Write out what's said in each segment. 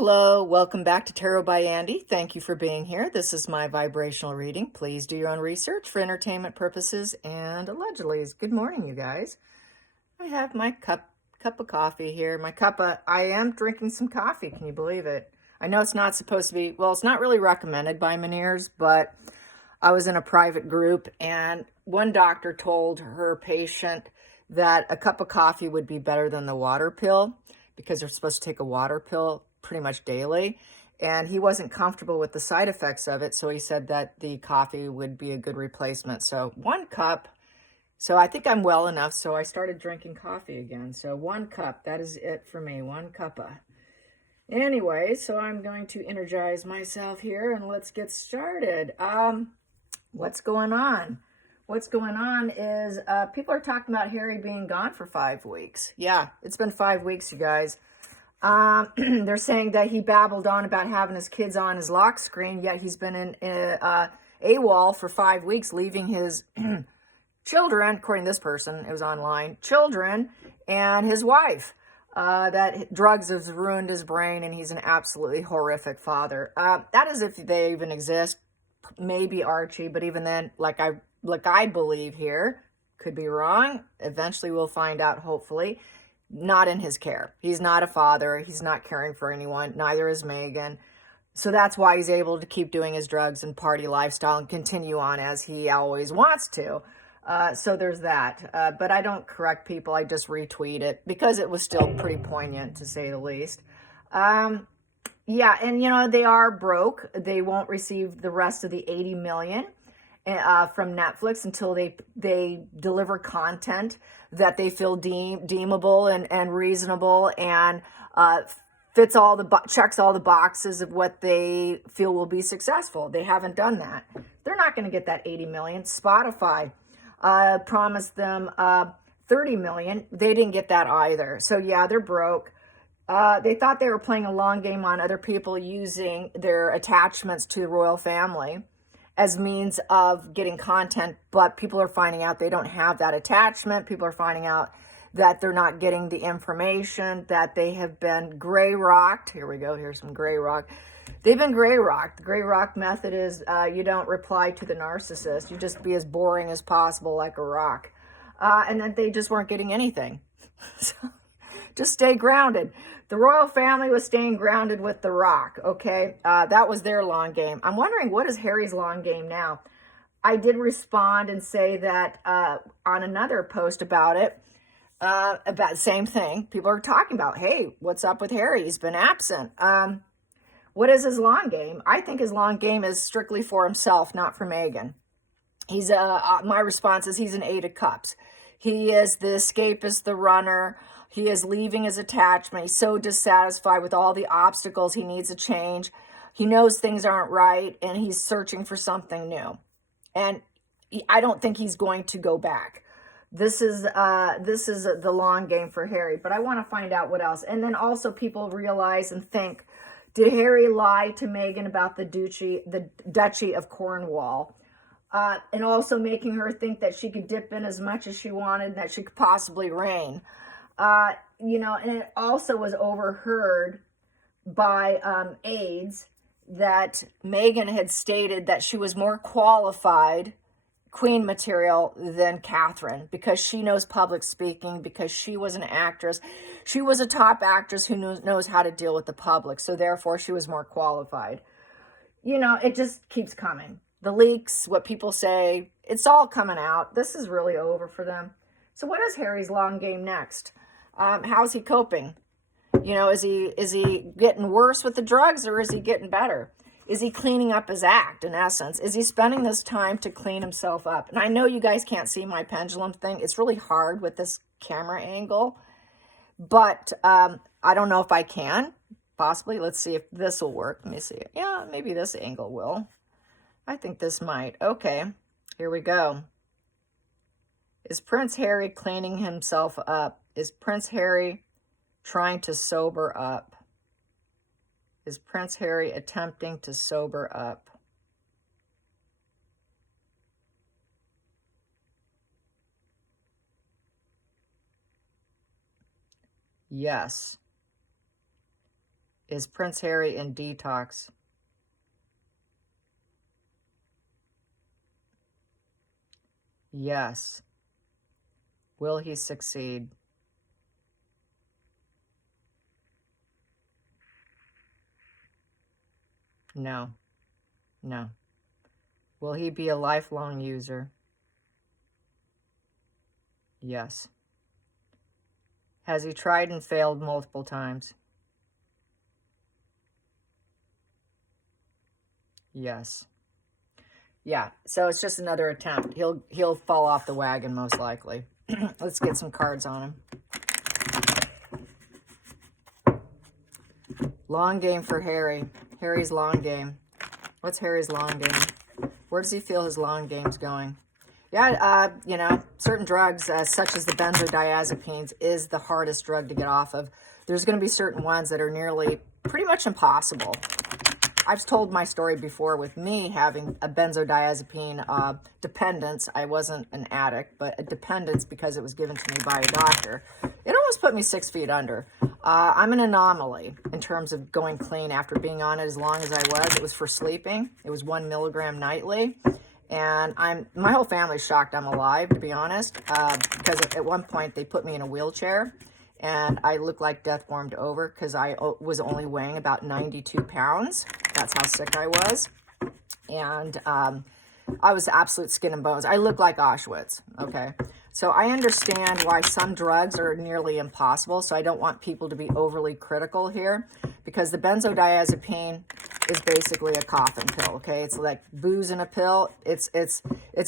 Hello, welcome back to Tarot by Andy. Thank you for being here. This is my vibrational reading. Please do your own research for entertainment purposes and allegedly. Good morning, you guys. I have my cup of coffee here. I am drinking some coffee. Can you believe it? I know it's not supposed to be, well, it's not really recommended by Meniere's, but I was in a private group and one doctor told her patient that a cup of coffee would be better than the water pill because they're supposed to take a water pill pretty much daily. And he wasn't comfortable with the side effects of it. So he said that the coffee would be a good replacement. So 1 cup. So I think I'm well enough. So I started drinking coffee again. So 1 cup, that is it for me. 1 cuppa. Anyway, so I'm going to energize myself here and let's get started. What's going on? What's going on is people are talking about Harry being gone for 5 weeks. Yeah, it's been 5 weeks, you guys. They're saying that he babbled on about having his kids on his lock screen, yet he's been in AWOL for 5 weeks, leaving his children, according to this person, it was online, children and his wife. That drugs have ruined his brain and he's an absolutely horrific father. That is if they even exist. Maybe Archie, but even then, like I believe here, could be wrong. Eventually we'll find out, hopefully. Not in his care. He's not a father. He's not caring for anyone. Neither is Meghan. So that's why he's able to keep doing his drugs and party lifestyle and continue on as he always wants to. So there's that. But I don't correct people. I just retweet it because it was still pretty poignant, to say the least. Yeah, and you know, they are broke. They won't receive the rest of the $80 million from Netflix until they deliver content that they feel deemable and reasonable and checks all the boxes of what they feel will be successful. They haven't done that. They're not going to get that $80 million. Spotify promised them $30 million. They didn't get that either. So yeah, they're broke. They thought they were playing a long game on other people using their attachments to the royal family as means of getting content, but people are finding out they don't have that attachment. People are finding out that they're not getting the information, that they have been gray rocked. Here we go, here's some gray rock. They've been gray rocked. The gray rock method is you don't reply to the narcissist. You just be as boring as possible like a rock. And then they just weren't getting anything. So just stay grounded. The royal family was staying grounded with the rock, okay? That was their long game. I'm wondering, what is Harry's long game now? I did respond and say that on another post about it, about the same thing. People are talking about, hey, what's up with Harry? He's been absent. What is his long game? I think his long game is strictly for himself, not for Meghan. He's my response is he's an 8 of cups. He is the escapist, the runner. He is leaving his attachment. He's so dissatisfied with all the obstacles. He needs a change. He knows things aren't right, and he's searching for something new. And I don't think he's going to go back. This is the long game for Harry. But I want to find out what else. And then also people realize and think, did Harry lie to Meghan about the Duchy of Cornwall? And also making her think that she could dip in as much as she wanted, that she could possibly reign. You know, and it also was overheard by aides that Meghan had stated that she was more qualified queen material than Catherine because she knows public speaking, because she was an actress. She was a top actress who knows how to deal with the public. So therefore she was more qualified. You know, it just keeps coming. The leaks, what people say, it's all coming out. This is really over for them. So what is Harry's long game next? How's he coping? You know, is he getting worse with the drugs or is he getting better? Is he cleaning up his act, in essence? Is he spending this time to clean himself up? And I know you guys can't see my pendulum thing. It's really hard with this camera angle. But I don't know if I can. Possibly. Let's see if this will work. Let me see. Yeah, maybe this angle will. I think this might. Okay, here we go. Is Prince Harry cleaning himself up? Is Prince Harry trying to sober up? Is Prince Harry attempting to sober up? Yes. Is Prince Harry in detox? Yes. Will he succeed? No. No. Will he be a lifelong user? Yes. Has he tried and failed multiple times? Yes. Yeah, so it's just another attempt. He'll fall off the wagon most likely. Let's get some cards on him. Long game for Harry. Harry's long game. What's Harry's long game? Where does he feel his long game's going? Yeah, certain drugs, such as the benzodiazepines, is the hardest drug to get off of. There's going to be certain ones that are nearly pretty much impossible. I've told my story before with me having a benzodiazepine dependence. I wasn't an addict, but a dependence because it was given to me by a doctor. It almost put me 6 feet under. I'm an anomaly in terms of going clean after being on it as long as I was. It was for sleeping. It was 1 milligram nightly. And my whole family's shocked I'm alive, to be honest, because at one point they put me in a wheelchair. And I looked like death warmed over because I was only weighing about 92 pounds. That's how sick I was. And I was absolute skin and bones. I looked like Auschwitz, okay? So I understand why some drugs are nearly impossible. So I don't want people to be overly critical here because the benzodiazepine is basically a coffin pill, okay? It's like booze in a pill. It's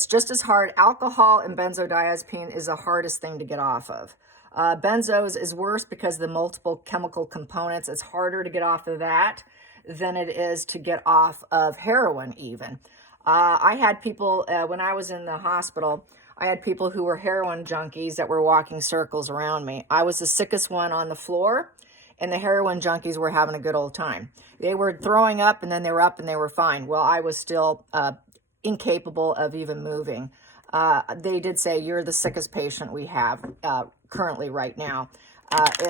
just as hard. Alcohol and benzodiazepine is the hardest thing to get off of. Benzos is worse because of the multiple chemical components. It's harder to get off of that than it is to get off of heroin even. I had people, when I was in the hospital, I had people who were heroin junkies that were walking circles around me. I was the sickest one on the floor, and the heroin junkies were having a good old time. They were throwing up, and then they were up, and they were fine. Well, I was still incapable of even moving. They did say, you're the sickest patient we have currently right now.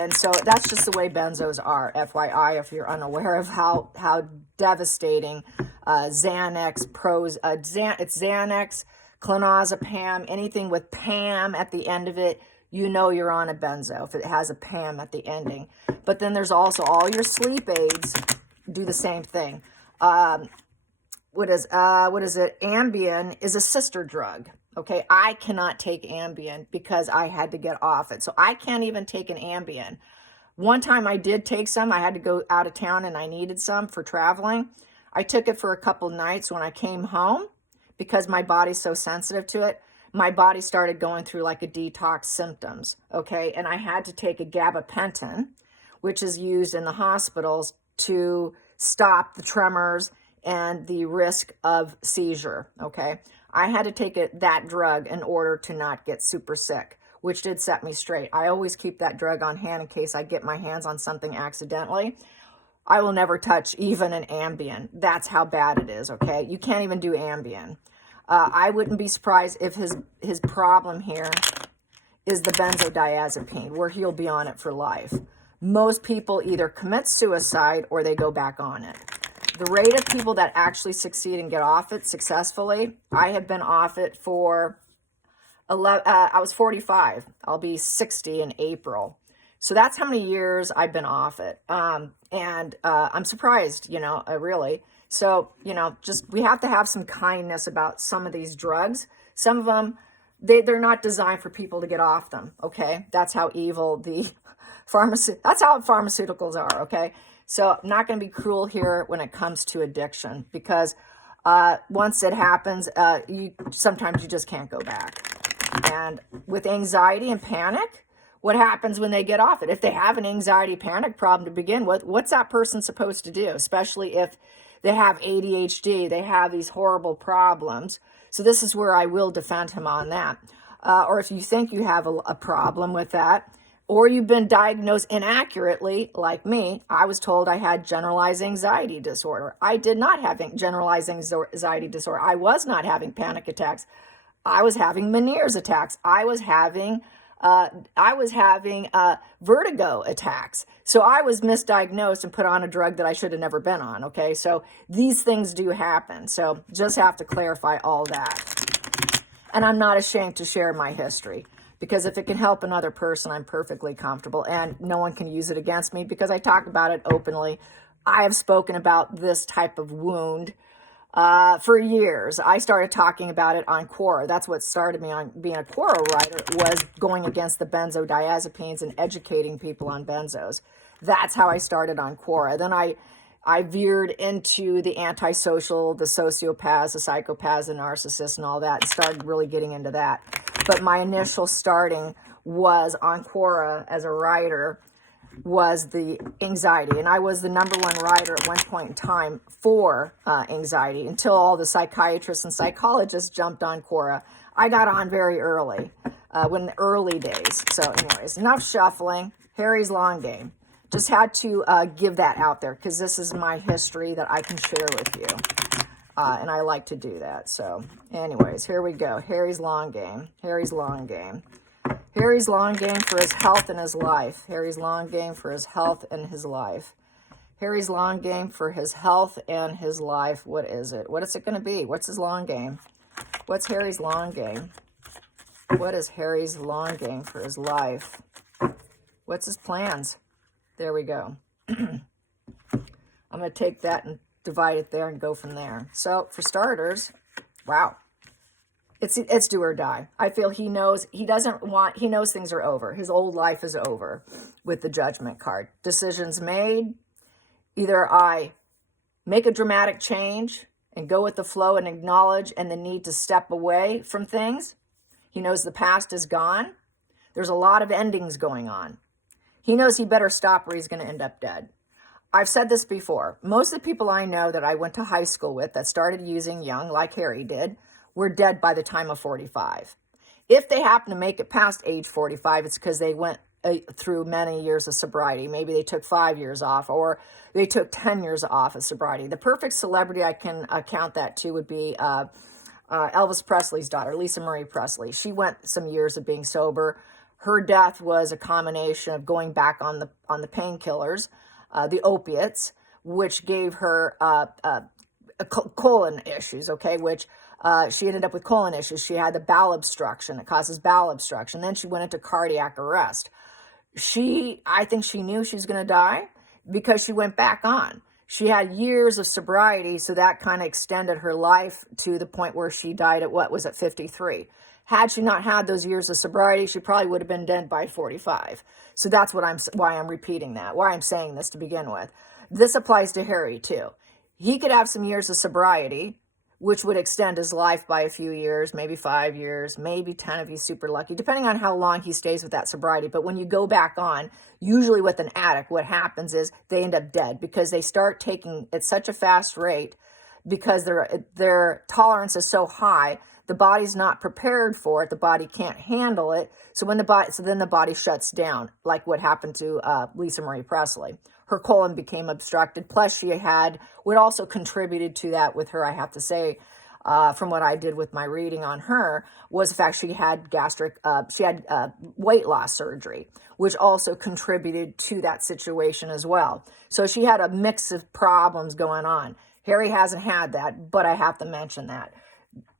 And so that's just the way benzos are, FYI, if you're unaware of how devastating Xanax, it's Xanax, clonazepam, anything with PAM at the end of it, you know you're on a benzo if it has a PAM at the ending. But then there's also all your sleep aids do the same thing. What is it? Ambien is a sister drug. Okay, I cannot take Ambien because I had to get off it. So I can't even take an Ambien. One time I did take some. I had to go out of town and I needed some for traveling. I took it for a couple nights. When I came home, because my body's so sensitive to it, my body started going through like a detox symptoms, okay? And I had to take a gabapentin, which is used in the hospitals to stop the tremors and the risk of seizure, okay? I had to take that drug in order to not get super sick, which did set me straight. I always keep that drug on hand in case I get my hands on something accidentally. I will never touch even an Ambien. That's how bad it is, okay? You can't even do Ambien. I wouldn't be surprised if his problem here is the benzodiazepine, where he'll be on it for life. Most people either commit suicide or they go back on it. The rate of people that actually succeed and get off it successfully, I have been off it for, I was 45. I'll be 60 in April. So that's how many years I've been off it. And I'm surprised, really. So, just we have to have some kindness about some of these drugs. Some of them, they're not designed for people to get off them, okay? That's how evil that's how pharmaceuticals are, okay? So I'm not going to be cruel here when it comes to addiction because once it happens, sometimes you just can't go back. And with anxiety and panic, what happens when they get off it? If they have an anxiety panic problem to begin with, what's that person supposed to do? Especially if they have ADHD, they have these horrible problems. So this is where I will defend him on that. Or if you think you have a problem with that, or you've been diagnosed inaccurately, like me, I was told I had generalized anxiety disorder. I did not have generalized anxiety disorder. I was not having panic attacks. I was having Meniere's attacks. I was having I was having vertigo attacks. So I was misdiagnosed and put on a drug that I should have never been on, okay? So these things do happen. So just have to clarify all that. And I'm not ashamed to share my history, because if it can help another person, I'm perfectly comfortable, and no one can use it against me because I talk about it openly. I have spoken about this type of wound for years. I started talking about it on Quora. That's what started me on being a Quora writer, was going against the benzodiazepines and educating people on benzos. That's how I started on Quora. Then I veered into the antisocial, the sociopaths, the psychopaths, the narcissists, and all that, and started really getting into that. But my initial starting was on Quora as a writer, was the anxiety. And I was the #1 writer at one point in time for anxiety, until all the psychiatrists and psychologists jumped on Quora. I got on very early, when the early days. So anyways, enough shuffling. Harry's long game. Just had to give that out there, because this is my history that I can share with you. And I like to do that. So anyways, here we go. Harry's long game. Harry's long game. Harry's long game for his health and his life. Harry's long game for his health and his life. Harry's long game for his health and his life. What is it? What is it going to be? What's his long game? What's Harry's long game? What is Harry's long game for his life? What's his plans? There we go. I'm going to take that and divide it there and go from there. So for starters, wow. It's do or die. I feel he knows he knows things are over. His old life is over with the Judgment card. Decisions made. Either I make a dramatic change and go with the flow and acknowledge and the need to step away from things. He knows the past is gone. There's a lot of endings going on. He knows he better stop or he's going to end up dead. I've said this before. Most of the people I know that I went to high school with that started using young, like Harry did, were dead by the time of 45. If they happen to make it past age 45, it's because they went through many years of sobriety. Maybe they took 5 years off, or they took 10 years off of sobriety. The perfect celebrity I can account that to would be Elvis Presley's daughter, Lisa Marie Presley. She went some years of being sober. Her death was a combination of going back on the painkillers, the opiates, which gave her colon issues, okay, which she ended up with colon issues. She had the bowel obstruction. It causes bowel obstruction. Then she went into cardiac arrest. I think she knew she was going to die because she went back on. She had years of sobriety, so that kind of extended her life to the point where she died at, what was it, 53. Had she not had those years of sobriety, she probably would have been dead by 45. So that's why I'm repeating that, why I'm saying this to begin with. This applies to Harry too. He could have some years of sobriety, which would extend his life by a few years, maybe 5 years, maybe 10 if he's super lucky, depending on how long he stays with that sobriety. But when you go back on, usually with an addict, what happens is they end up dead because they start taking at such a fast rate because their tolerance is so high. The body's not prepared for it. The body can't handle it. So then the body shuts down, like what happened to Lisa Marie Presley. Her colon became obstructed. Plus, she had what also contributed to that with her, I have to say, from what I did with my reading on her, was the fact she had weight loss surgery, which also contributed to that situation as well. So she had a mix of problems going on. Harry hasn't had that, but I have to mention that.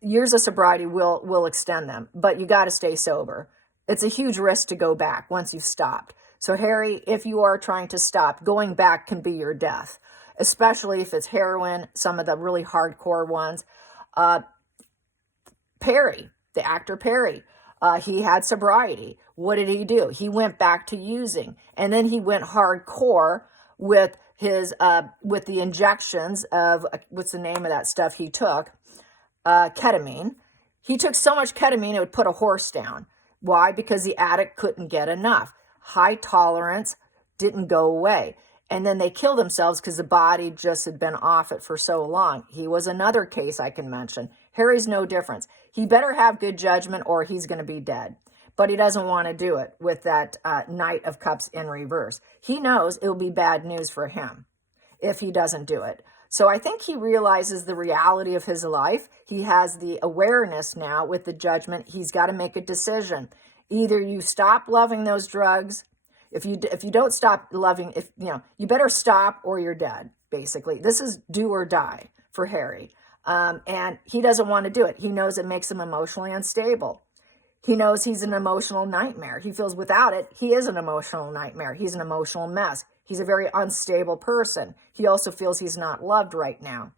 Years of sobriety will extend them, but you got to stay sober. It's a huge risk to go back once you've stopped. So Harry, if you are trying to stop, going back can be your death, especially if it's heroin, some of the really hardcore ones. Perry, the actor Perry, he had sobriety. What did he do? He went back to using, and then he went hardcore with with the injections of, what's the name of that stuff he took? Ketamine. He took so much ketamine it would put a horse down. Why? Because the addict couldn't get enough. High tolerance didn't go away. And then they killed themselves because the body just had been off it for so long. He was another case I can mention. Harry's no difference. He better have good judgment or he's going to be dead. But he doesn't want to do it with that Knight of Cups in reverse. He knows it will be bad news for him if he doesn't do it. So I think he realizes the reality of his life. He has the awareness now with the Judgment. He's got to make a decision. Either you stop loving those drugs. If you don't stop loving, you better stop or you're dead, basically. This is do or die for Harry. And he doesn't want to do it. He knows it makes him emotionally unstable. He knows he's an emotional nightmare. He feels without it, he is an emotional nightmare. He's an emotional mess. He's a very unstable person. He also feels he's not loved right now.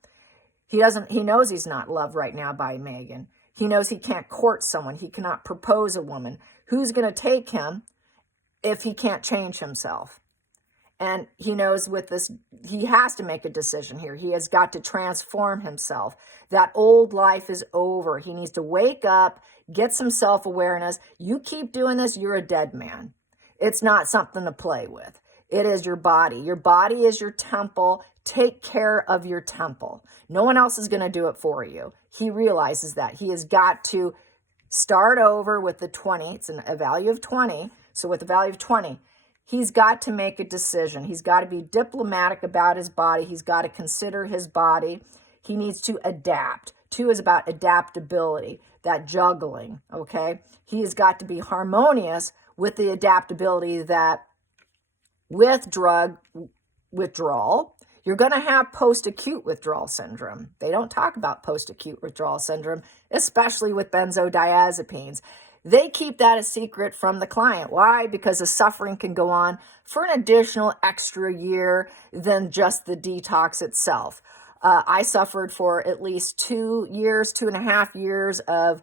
He knows he's not loved right now by Meghan. He knows he can't court someone. He cannot propose a woman. Who's going to take him if he can't change himself? And he knows with this, he has to make a decision here. He has got to transform himself. That old life is over. He needs to wake up, get some self-awareness. You keep doing this, you're a dead man. It's not something to play with. It is your body. Your body is your temple. Take care of your temple. No one else is going to do it for you. He realizes that. He has got to start over with the 20. It's a value of 20. So with the value of 20, he's got to make a decision. He's got to be diplomatic about his body. He's got to consider his body. He needs to adapt. 2 is about adaptability, that juggling, okay? He has got to be harmonious with the adaptability that with drug withdrawal, you're going to have post-acute withdrawal syndrome. They don't talk about post-acute withdrawal syndrome, especially with benzodiazepines. They keep that a secret from the client. Why? Because the suffering can go on for an additional extra year than just the detox itself. I suffered for at least 2 years, 2.5 years of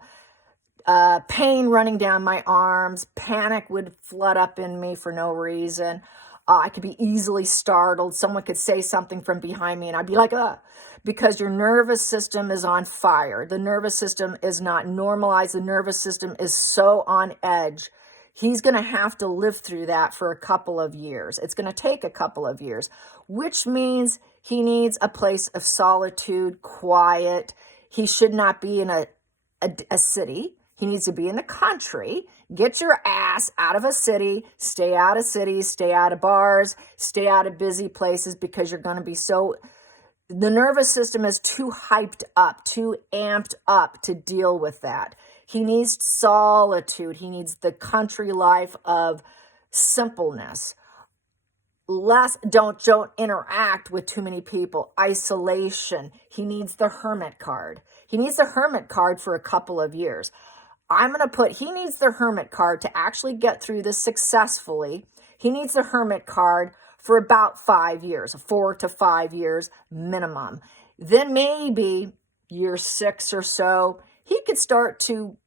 pain running down my arms. Panic would flood up in me for no reason. I could be easily startled. Someone could say something from behind me and I'd be like, because your nervous system is on fire. The nervous system is not normalized. The nervous system is so on edge. He's going to have to live through that for a couple of years. It's going to take a couple of years, which means he needs a place of solitude, quiet. He should not be in a city. He needs to be in the country. Get your ass out of a city. Stay out of cities. Stay out of bars. Stay out of busy places because you're going to be so... The nervous system is too hyped up, too amped up to deal with that. He needs solitude. He needs the country life of simpleness. Don't interact with too many people. Isolation. He needs the hermit card. He needs the hermit card for a couple of years. He needs the hermit card to actually get through this successfully. He needs the hermit card for about 5 years, 4 to 5 years minimum. Then maybe year 6 or so, he could start to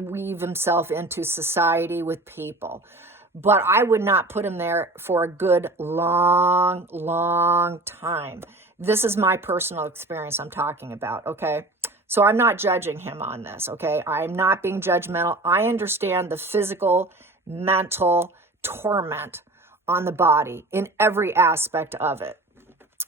weave himself into society with people. But I would not put him there for a good long, long time. This is my personal experience I'm talking about, okay? So I'm not judging him on this, okay? I'm not being judgmental. I understand the physical, mental torment on the body in every aspect of it.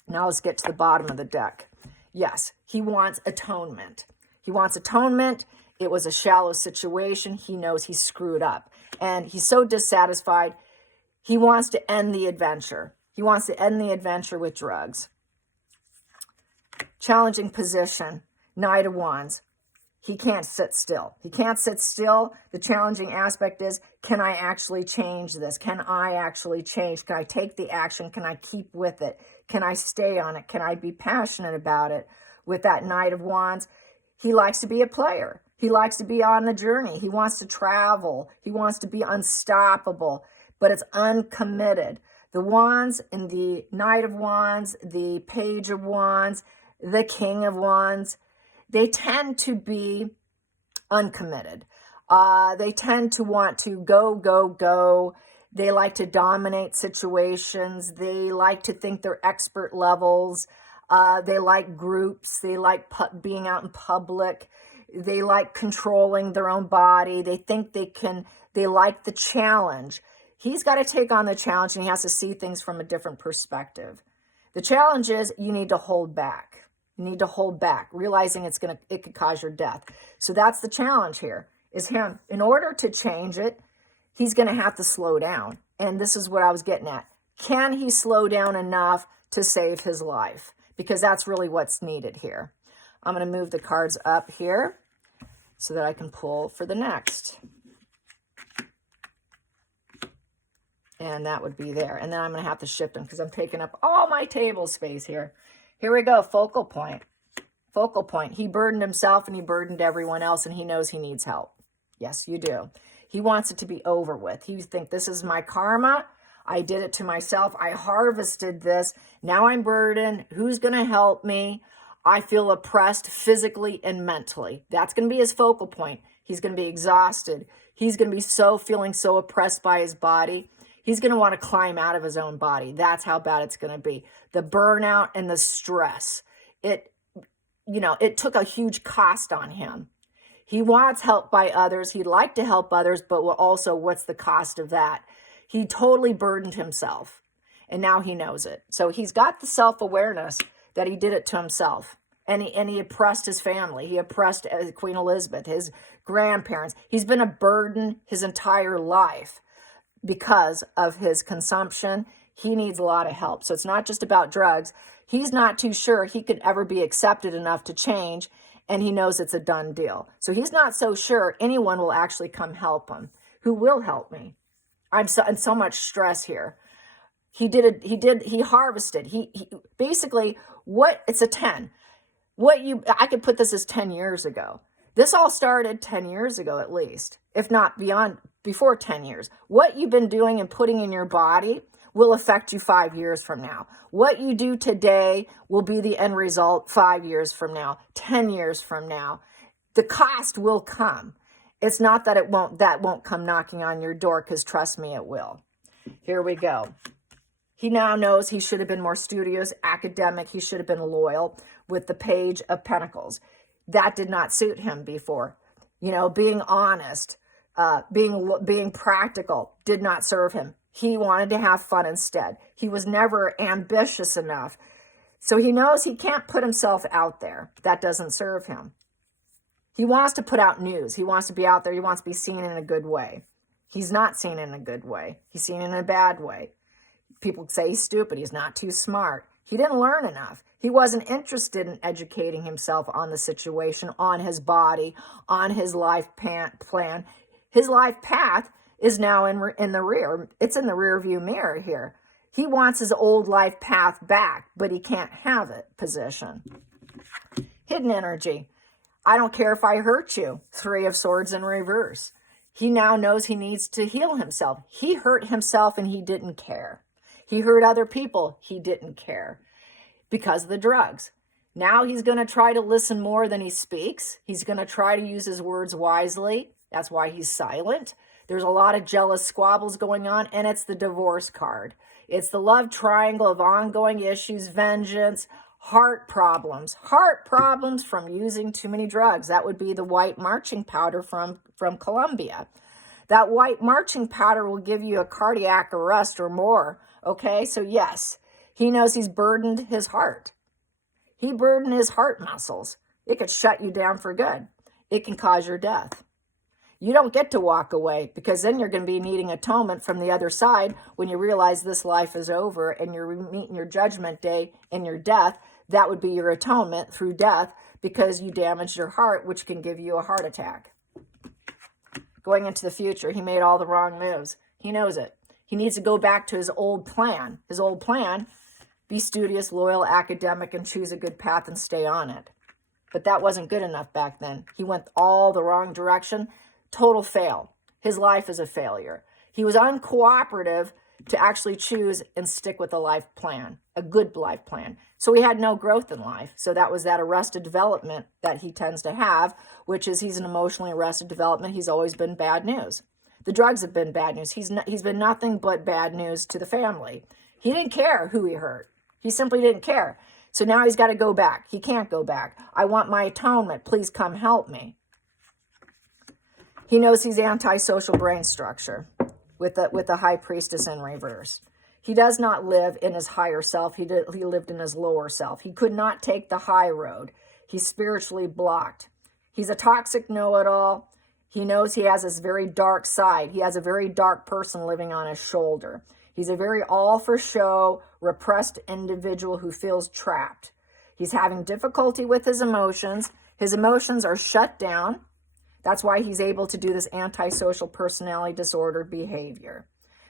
Now let's get to the bottom of the deck. Yes, he wants atonement. He wants atonement. It was a shallow situation. He knows he screwed up. And he's so dissatisfied. He wants to end the adventure. He wants to end the adventure with drugs. Challenging position. Knight of Wands. He can't sit still. He can't sit still. The challenging aspect is, can I actually change this? Can I actually change? Can I take the action? Can I keep with it? Can I stay on it? Can I be passionate about it? With that Knight of Wands, he likes to be a player. He likes to be on the journey. He wants to travel. He wants to be unstoppable, but it's uncommitted. The Wands and the Knight of Wands, the Page of Wands, the King of Wands, they tend to be uncommitted. They tend to want to go, go, go. They like to dominate situations. They like to think they're expert levels. They like groups. They like being out in public. They like controlling their own body. They think they like the challenge. He's got to take on the challenge and he has to see things from a different perspective. The challenge is you need to hold back. You need to hold back, realizing it could cause your death. So that's the challenge here, is him. In order to change it, he's going to have to slow down. And this is what I was getting at. Can he slow down enough to save his life? Because that's really what's needed here. I'm going to move the cards up here so that I can pull for the next. And that would be there. And then I'm going to have to shift them because I'm taking up all my table space here. Here we go. Focal point. Focal point. He burdened himself and he burdened everyone else, and he knows he needs help. Yes, you do. He wants it to be over with. He thinks, this is my karma. I did it to myself. I harvested this. Now I'm burdened. Who's going to help me? I feel oppressed physically and mentally. That's going to be his focal point. He's going to be exhausted. He's going to be feeling so oppressed by his body. He's going to want to climb out of his own body. That's how bad it's going to be. The burnout and the stress. It took a huge cost on him. He wants help by others. He'd like to help others, but also, what's the cost of that? He totally burdened himself, and now he knows it. So he's got the self-awareness that he did it to himself, and he oppressed his family. He oppressed Queen Elizabeth, his grandparents. He's been a burden his entire life because of his consumption. He needs a lot of help. So it's not just about drugs. He's not too sure he could ever be accepted enough to change, and he knows it's a done deal. So he's not so sure anyone will actually come help him. Who will help me? I'm in so much stress here. He harvested. He basically, it's a 10. I could put this as 10 years ago. This all started 10 years ago, at least, if not before 10 years. What you've been doing and putting in your body will affect you 5 years from now. What you do today will be the end result 5 years from now, 10 years from now. The cost will come. It's not that that won't come knocking on your door, because trust me, it will. Here we go. He now knows he should have been more studious, academic. He should have been loyal with the Page of Pentacles. That did not suit him before. Being honest, being practical did not serve him. He wanted to have fun instead. He was never ambitious enough. So he knows he can't put himself out there. That doesn't serve him. He wants to put out news. He wants to be out there. He wants to be seen in a good way. He's not seen in a good way. He's seen in a bad way. People say he's stupid. He's not too smart. He didn't learn enough. He wasn't interested in educating himself on the situation, on his body, on his life plan. His life path is now in the rear. It's in the rear view mirror here. He wants his old life path back, but he can't have it position. Hidden energy. I don't care if I hurt you. 3 of Swords in reverse. He now knows he needs to heal himself. He hurt himself and he didn't care. He hurt other people. He didn't care because of the drugs. Now he's going to try to listen more than he speaks. He's going to try to use his words wisely. That's why he's silent. There's a lot of jealous squabbles going on, and it's the divorce card. It's the love triangle of ongoing issues, vengeance, heart problems from using too many drugs. That would be the white marching powder from Colombia. That white marching powder will give you a cardiac arrest or more. Okay, so yes, he knows he's burdened his heart. He burdened his heart muscles. It could shut you down for good. It can cause your death. You don't get to walk away, because then you're going to be needing atonement from the other side when you realize this life is over and you're meeting your judgment day and your death. That would be your atonement through death, because you damaged your heart, which can give you a heart attack. Going into the future, he made all the wrong moves. He knows it. He needs to go back to his old plan. His old plan, be studious, loyal, academic, and choose a good path and stay on it. But that wasn't good enough back then. He went all the wrong direction. Total fail. His life is a failure. He was uncooperative to actually choose and stick with a life plan, a good life plan. So he had no growth in life. So that was that arrested development that he tends to have, which is he's an emotionally arrested development. He's always been bad news. The drugs have been bad news. He's been nothing but bad news to the family. He didn't care who he hurt. He simply didn't care. So now he's got to go back. He can't go back. I want my atonement. Please come help me. He knows he's antisocial brain structure with the High Priestess in reverse. He does not live in his higher self. He lived in his lower self. He could not take the high road. He's spiritually blocked. He's a toxic know-it-all. He knows he has this very dark side. He has a very dark person living on his shoulder. He's a very all-for-show, repressed individual who feels trapped. He's having difficulty with his emotions. His emotions are shut down. That's why he's able to do this antisocial personality disorder behavior.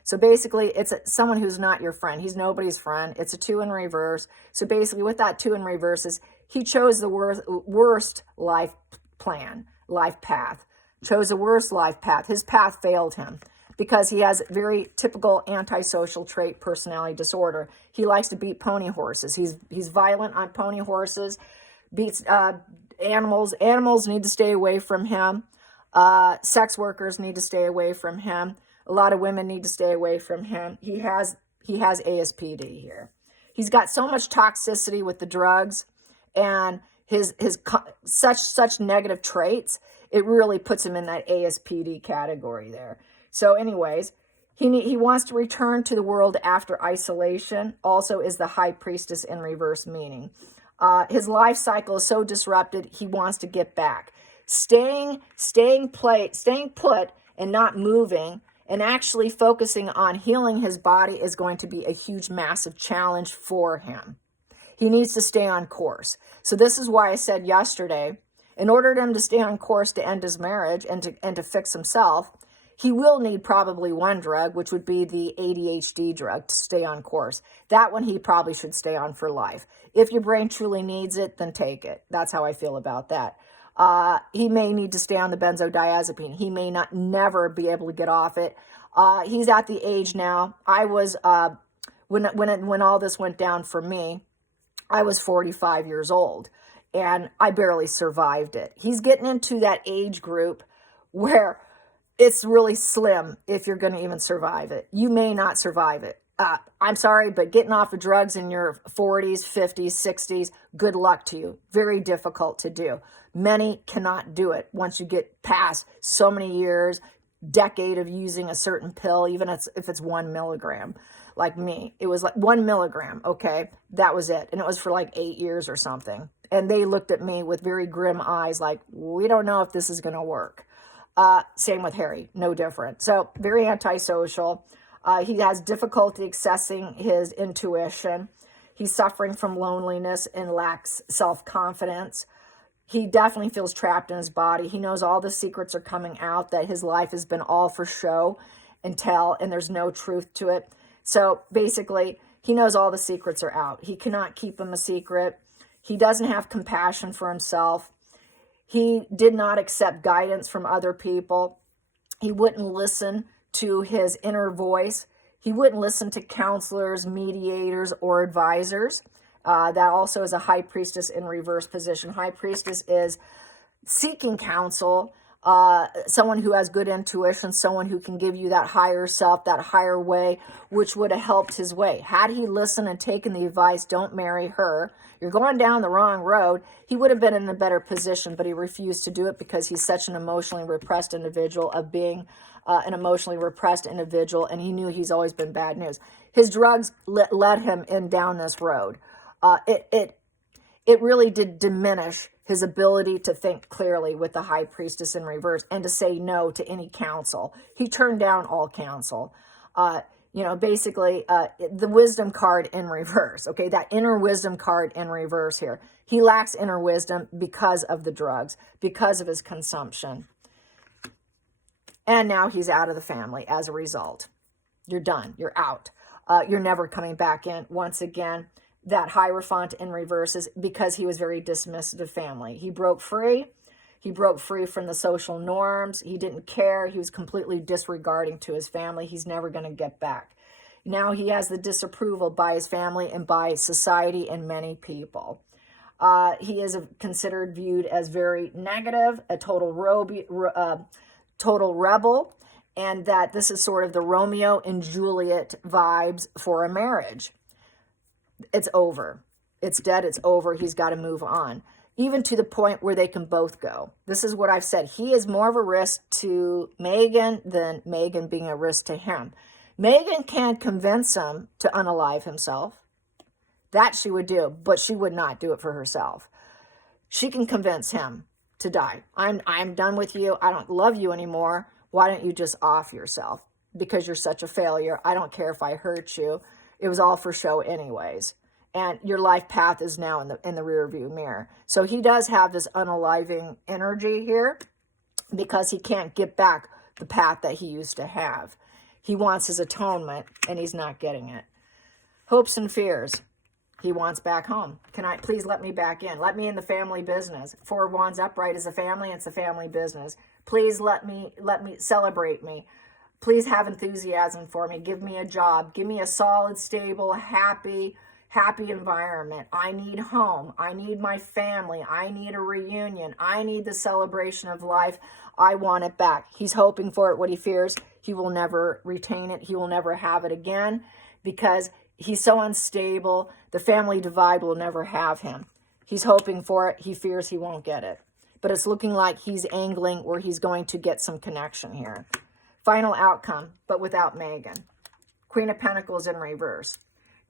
So basically, it's someone who's not your friend. He's nobody's friend. It's a 2 in reverse. So basically, with that 2 in reverse is he chose the worst life path. Chose the worst life path. His path failed him because he has very typical antisocial trait personality disorder. He likes to beat pony horses. He's violent on pony horses, beats animals. Animals need to stay away from him. Sex workers need to stay away from him. A lot of women need to stay away from him. He has ASPD here. He's got so much toxicity with the drugs and his such negative traits. It really puts him in that ASPD category there. So anyways, he wants to return to the world after isolation. Also is the high priestess in reverse meaning. His life cycle is so disrupted, he wants to get back. Staying put and not moving and actually focusing on healing his body is going to be a huge, massive challenge for him. He needs to stay on course. So this is why I said yesterday, in order for him to stay on course to end his marriage and to fix himself, he will need probably one drug, which would be the ADHD drug, to stay on course. That one he probably should stay on for life. If your brain truly needs it, then take it. That's how I feel about that. He may need to stay on the benzodiazepine. He may never be able to get off it. He's at the age now. I was, when all this went down for me, I was 45 years old and I barely survived it. He's getting into that age group where it's really slim if you're going to even survive it. You may not survive it. I'm sorry, but getting off of drugs in your 40s, 50s, 60s, good luck to you. Very difficult to do. Many cannot do it once you get past so many years, decade of using a certain pill, even if it's 1 milligram. Like me, it was like 1 milligram. Okay, that was it. And it was for like 8 years or something. And they looked at me with very grim eyes like, we don't know if this is going to work. Same with Harry, no different. So very antisocial. He has difficulty accessing his intuition. He's suffering from loneliness and lacks self-confidence. He definitely feels trapped in his body. He knows all the secrets are coming out, that his life has been all for show and tell, and there's no truth to it. So basically, he knows all the secrets are out. He cannot keep them a secret. He doesn't have compassion for himself. He did not accept guidance from other people. He wouldn't listen to his inner voice. He wouldn't listen to counselors, mediators, or advisors. That also is a high priestess in reverse position. High priestess is seeking counsel, someone who has good intuition, someone who can give you that higher self, that higher way, which would have helped his way. Had he listened and taken the advice, don't marry her, you're going down the wrong road, he would have been in a better position, but he refused to do it because he's such an emotionally repressed individual of being an emotionally repressed individual, and he knew he's always been bad news. His drugs led him down this road. It really did diminish his ability to think clearly with the high priestess in reverse and to say no to any counsel. He turned down all counsel. Basically, the wisdom card in reverse, okay, that inner wisdom card in reverse here. He lacks inner wisdom because of the drugs, because of his consumption. And now he's out of the family as a result. You're done. You're out. You're never coming back in. Once again, that Hierophant in reverse is because he was very dismissive of family. He broke free. He broke free from the social norms. He didn't care. He was completely disregarding to his family. He's never going to get back. Now he has the disapproval by his family and by society and many people. He is considered, viewed as very negative, a total rebel, and that this is sort of the Romeo and Juliet vibes for a marriage. It's over. It's dead. It's over. He's got to move on. Even to the point where they can both go. This is what I've said. He is more of a risk to Meghan than Meghan being a risk to him. Meghan can convince him to unalive himself. That she would do, but she would not do it for herself. She can convince him to die. I'm done with you. I don't love you anymore. Why don't you just off yourself? Because you're such a failure. I don't care if I hurt you. It was all for show anyways. And your life path is now in the rear view mirror. So he does have this unaliving energy here because he can't get back the path that he used to have. He wants his atonement, and he's not getting it. Hopes and fears. He wants back home. Can I please let me back in? Let me in the family business. Four of Wands upright is a family. It's a family business. Please let me celebrate me. Please have enthusiasm for me. Give me a job. Give me a solid, stable, happy environment. I need home. I need my family. I need a reunion. I need the celebration of life. I want it back. He's hoping for it. What he fears, he will never retain it. He will never have it again because he's so unstable. The family divide will never have him. He's hoping for it. He fears he won't get it. But it's looking like he's angling where he's going to get some connection here. Final outcome, but without Meghan. Queen of Pentacles in reverse.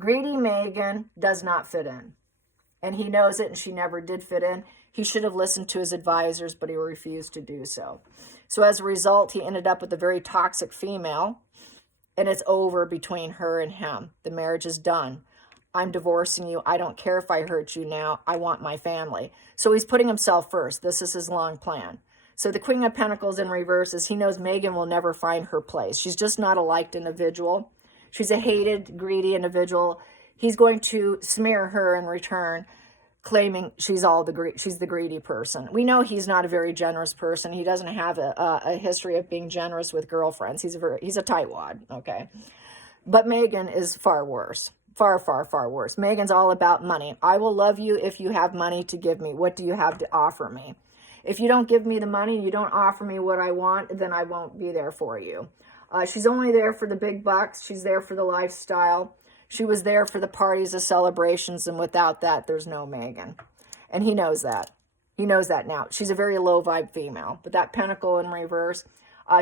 Greedy Meghan does not fit in. And he knows it, and she never did fit in. He should have listened to his advisors, but he refused to do so. So as a result, he ended up with a very toxic female, and it's over between her and him. The marriage is done. I'm divorcing you. I don't care if I hurt you now. I want my family. So he's putting himself first. This is his long plan. So the Queen of Pentacles in reverse is he knows Meghan will never find her place. She's just not a liked individual. She's a hated, greedy individual. He's going to smear her in return, claiming she's the greedy person. We know he's not a very generous person. He doesn't have a history of being generous with girlfriends. He's a tightwad, okay? But Meghan is far worse. Far, far, far worse. Meghan's all about money. I will love you if you have money to give me. What do you have to offer me? If you don't give me the money, you don't offer me what I want, then I won't be there for you. She's only there for the big bucks. She's there for the lifestyle. She was there for the parties, the celebrations, and without that, there's no Meghan. And he knows that. He knows that now. She's a very low vibe female. But that pentacle in reverse,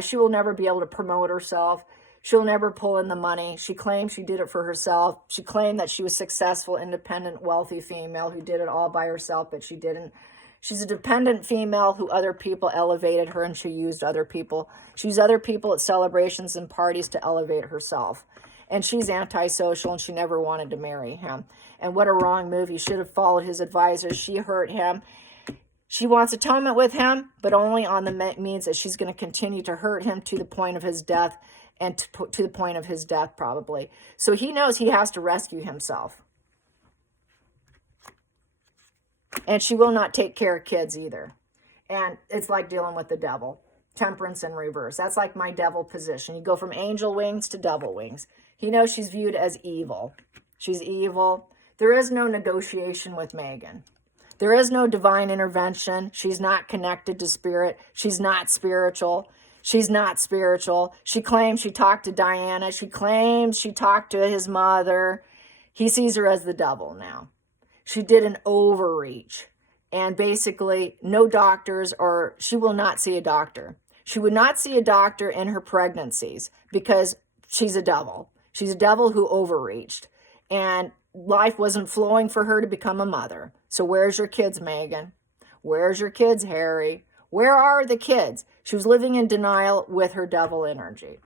she will never be able to promote herself. She'll never pull in the money. She claimed she did it for herself. She claimed that she was successful, independent, wealthy female who did it all by herself, but she didn't. She's a dependent female who other people elevated her, and she used other people. She used other people at celebrations and parties to elevate herself. And she's antisocial, and she never wanted to marry him. And what a wrong move. He should have followed his advisors. She hurt him. She wants atonement with him, but only on the means that she's going to continue to hurt him to the point of his death, and to the point of his death probably. So he knows he has to rescue himself. And she will not take care of kids either. And it's like dealing with the devil. Temperance in reverse. That's like my devil position. You go from angel wings to devil wings. He knows she's viewed as evil. She's evil. There is no negotiation with Meghan. There is no divine intervention. She's not connected to spirit. She's not spiritual. She's not spiritual. She claims she talked to Diana. She claims she talked to his mother. He sees her as the devil now. She did an overreach. And basically, no doctors, or she will not see a doctor. She would not see a doctor in her pregnancies because she's a devil. She's a devil who overreached. And life wasn't flowing for her to become a mother. So where's your kids, Meghan? Where's your kids, Harry? Where are the kids? She was living in denial with her devil energy.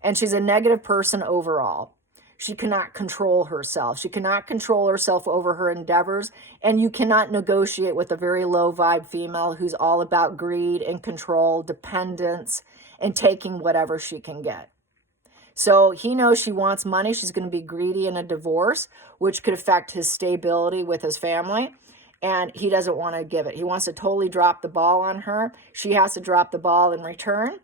And she's a negative person overall. She cannot control herself. She cannot control herself over her endeavors. And you cannot negotiate with a very low vibe female who's all about greed and control, dependence, and taking whatever she can get. So he knows she wants money. She's going to be greedy in a divorce, which could affect his stability with his family. And he doesn't want to give it. He wants to totally drop the ball on her. She has to drop the ball in return.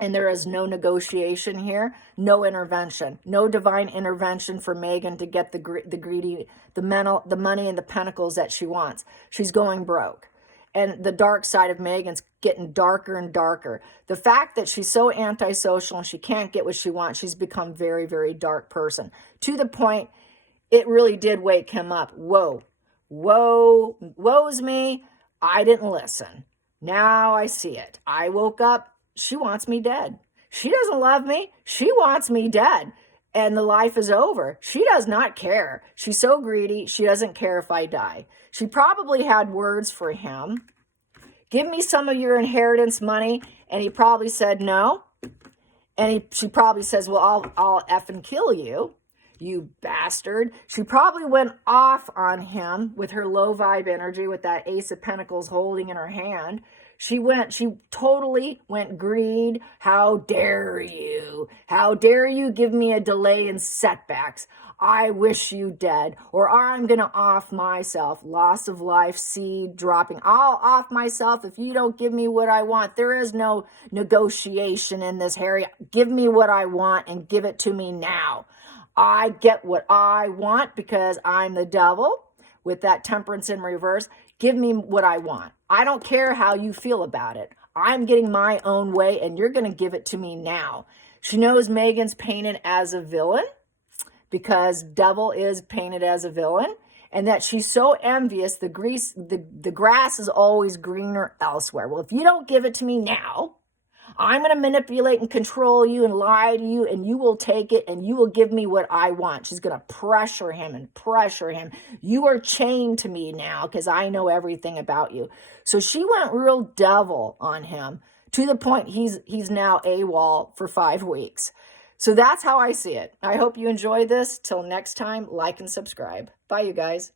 And there is no negotiation here, no intervention, no divine intervention for Meghan to get the greedy, the money and the pentacles that she wants. She's going broke. And the dark side of Meghan's getting darker and darker. The fact that she's so antisocial and she can't get what she wants, she's become very, very dark person. To the point, it really did wake him up. Whoa, woes me. I didn't listen. Now I see it. I woke up. She wants me dead. She doesn't love me. She wants me dead. And the life is over. She does not care. She's so greedy. She doesn't care if I die. She probably had words for him. Give me some of your inheritance money. And he probably said no. And she probably says, well, I'll effing kill you, you bastard. She probably went off on him with her low vibe energy with that Ace of Pentacles holding in her hand. She totally went greed. How dare you? How dare you give me a delay in setbacks? I wish you dead, or I'm going to off myself. Loss of life, seed dropping. I'll off myself if you don't give me what I want. There is no negotiation in this, Harry. Give me what I want and give it to me now. I get what I want because I'm the devil with that temperance in reverse. Give me what I want. I don't care how you feel about it. I'm getting my own way and you're going to give it to me now. She knows Meghan's painted as a villain because devil is painted as a villain, and that she's so envious the grass is always greener elsewhere. Well, if you don't give it to me now, I'm going to manipulate and control you and lie to you, and you will take it and you will give me what I want. She's going to pressure him and pressure him. You are chained to me now because I know everything about you. So she went real devil on him to the point he's now AWOL for 5 weeks. So that's how I see it. I hope you enjoy this. Till next time, like and subscribe. Bye, you guys.